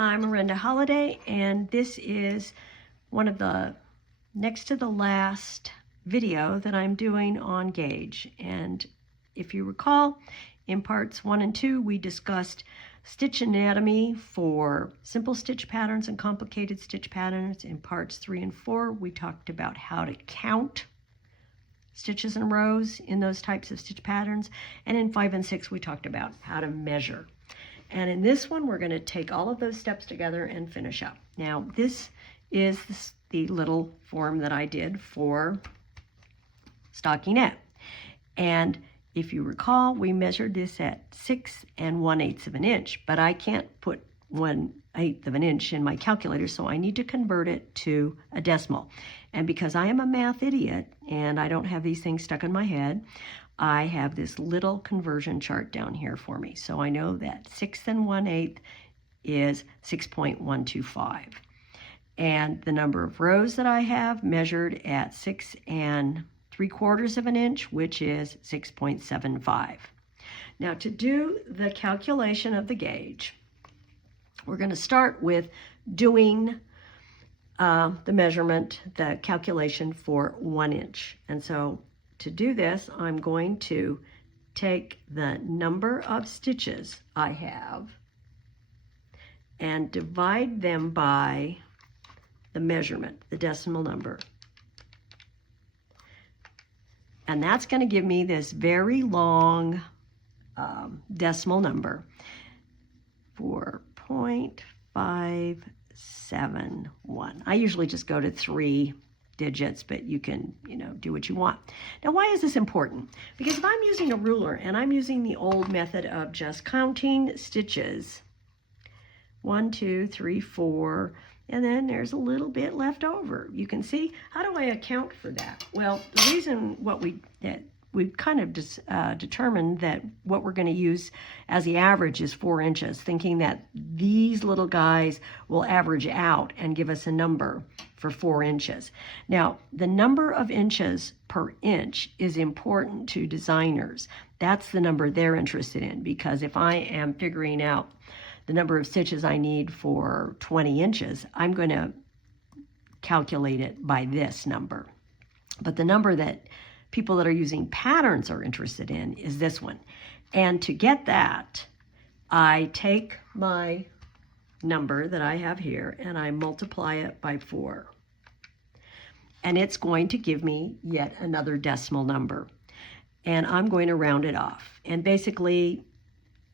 I'm Arenda Holladay, and this is one of the next to the last video that I'm doing on gauge. And if you recall, in parts 1 and 2, we discussed stitch anatomy for simple stitch patterns and complicated stitch patterns. In parts 3 and 4, we talked about how to count stitches and rows in those types of stitch patterns. And in 5 and 6, we talked about how to measure. And in this one, we're going to take all of those steps together and finish up. Now, this is the little form that I did for stockinette. And if you recall, we measured this at 6 1/8 of an inch, but I can't put 1/8 of an inch in my calculator, so I need to convert it to a decimal. And because I am a math idiot and I don't have these things stuck in my head, I have this little conversion chart down here for me. So I know that 6 1/8 is 6.125. And the number of rows that I have measured at 6 3/4 of an inch, which is 6.75. Now, to do the calculation of the gauge, we're going to start with doing the measurement, the calculation for 1 inch. And so to do this, I'm going to take the number of stitches I have and divide them by the measurement, the decimal number. And that's going to give me this very long decimal number, 4.571. I usually just go to 3 digits, but you can, do what you want. Now, why is this important? Because if I'm using a ruler and I'm using the old method of just counting stitches, 1, 2, 3, 4, and then there's a little bit left over. You can see, how do I account for that? Well, the reason we've kind of determined that what we're going to use as the average is 4 inches, thinking that these little guys will average out and give us a number for 4 inches. Now, the number of inches per inch is important to designers. That's the number they're interested in, because if I am figuring out the number of stitches I need for 20 inches, I'm going to calculate it by this number. But the number that people that are using patterns are interested in is this one. And to get that, I take my number that I have here and I multiply it by 4. And it's going to give me yet another decimal number. And I'm going to round it off. And basically,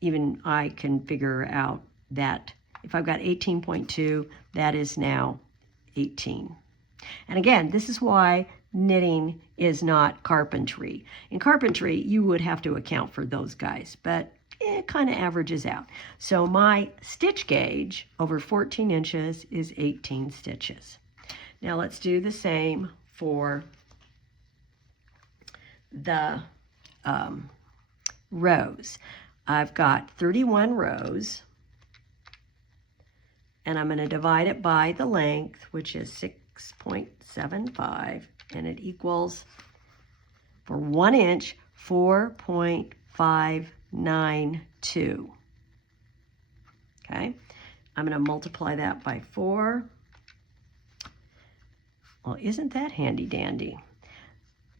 even I can figure out that if I've got 18.2, that is now 18. And again, this is why knitting is not carpentry. In carpentry, you would have to account for those guys, but it kind of averages out. So my stitch gauge over 14 inches is 18 stitches. Now let's do the same for the rows. I've got 31 rows, and I'm going to divide it by the length, which is 6.75, and it equals, for 1 inch, 4.592. Okay, I'm going to multiply that by 4. Well, isn't that handy dandy?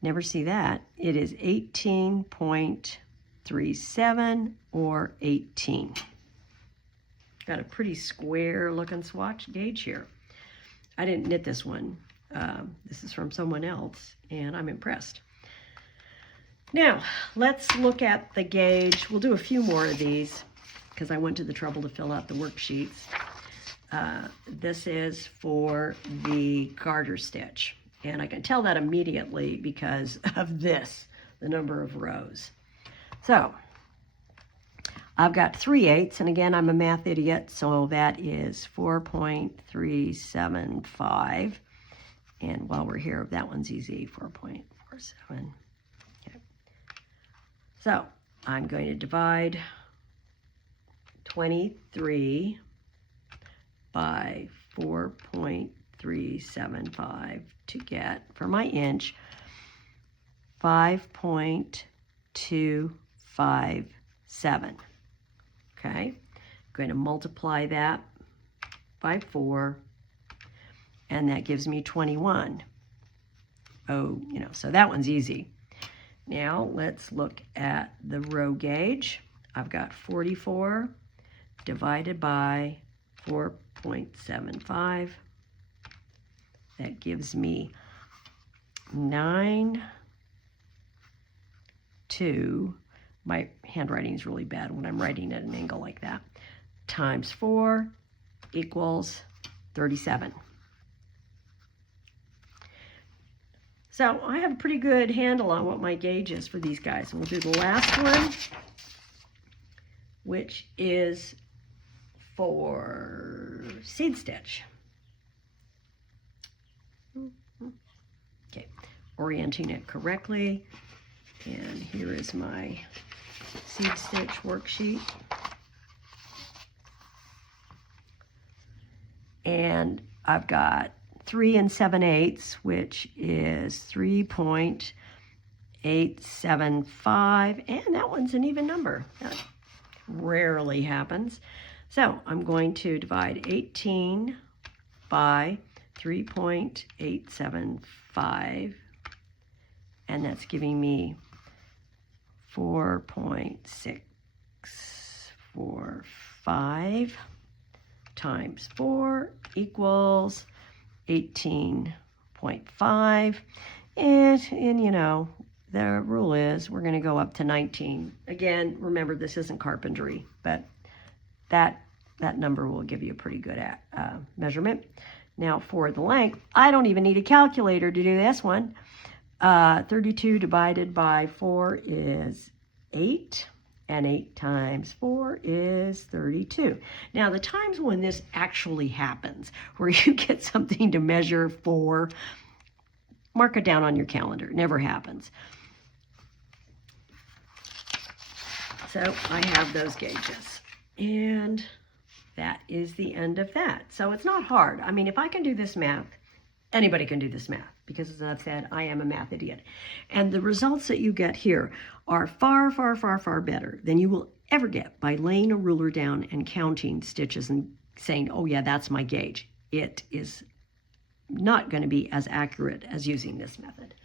Never see that. It is 18.37 or 18. Got a pretty square looking swatch gauge here. I didn't knit this one. This is from someone else, and I'm impressed. Now, let's look at the gauge. We'll do a few more of these because I went to the trouble to fill out the worksheets. This is for the garter stitch, and I can tell that immediately because of this, the number of rows. So I've got 3/8, and again, I'm a math idiot, so that is 4.375. And while we're here, that one's easy, 4.47. Okay. So I'm going to divide 23 by 4.375 to get, for my inch, 5.257. Okay, I'm going to multiply that by 4, and that gives me 21. Oh, so that one's easy. Now let's look at the row gauge. I've got 44 divided by 4.75. That gives me 9, 2. My handwriting is really bad when I'm writing at an angle like that. Times 4 equals 37. So I have a pretty good handle on what my gauge is for these guys. We'll do the last one, which is for seed stitch. Okay, orienting it correctly. And here is my seed stitch worksheet. And I've got 3 7/8, which is 3.875, and that one's an even number. That rarely happens. So I'm going to divide 18 by 3.875, and that's giving me 4.645 times 4 equals 18.5, and the rule is we're going to go up to 19. Again, remember, this isn't carpentry, but that number will give you a pretty good measurement. Now for the length, I don't even need a calculator to do this one. 32 divided by 4 is 8. And 8 times 4 is 32. Now, the times when this actually happens, where you get something to measure for, mark it down on your calendar. It never happens. So I have those gauges. And that is the end of that. So it's not hard. I mean, if I can do this math, anybody can do this math, because as I've said, I am a math idiot. And the results that you get here are far, far, far, far better than you will ever get by laying a ruler down and counting stitches and saying, oh yeah, that's my gauge. It is not going to be as accurate as using this method.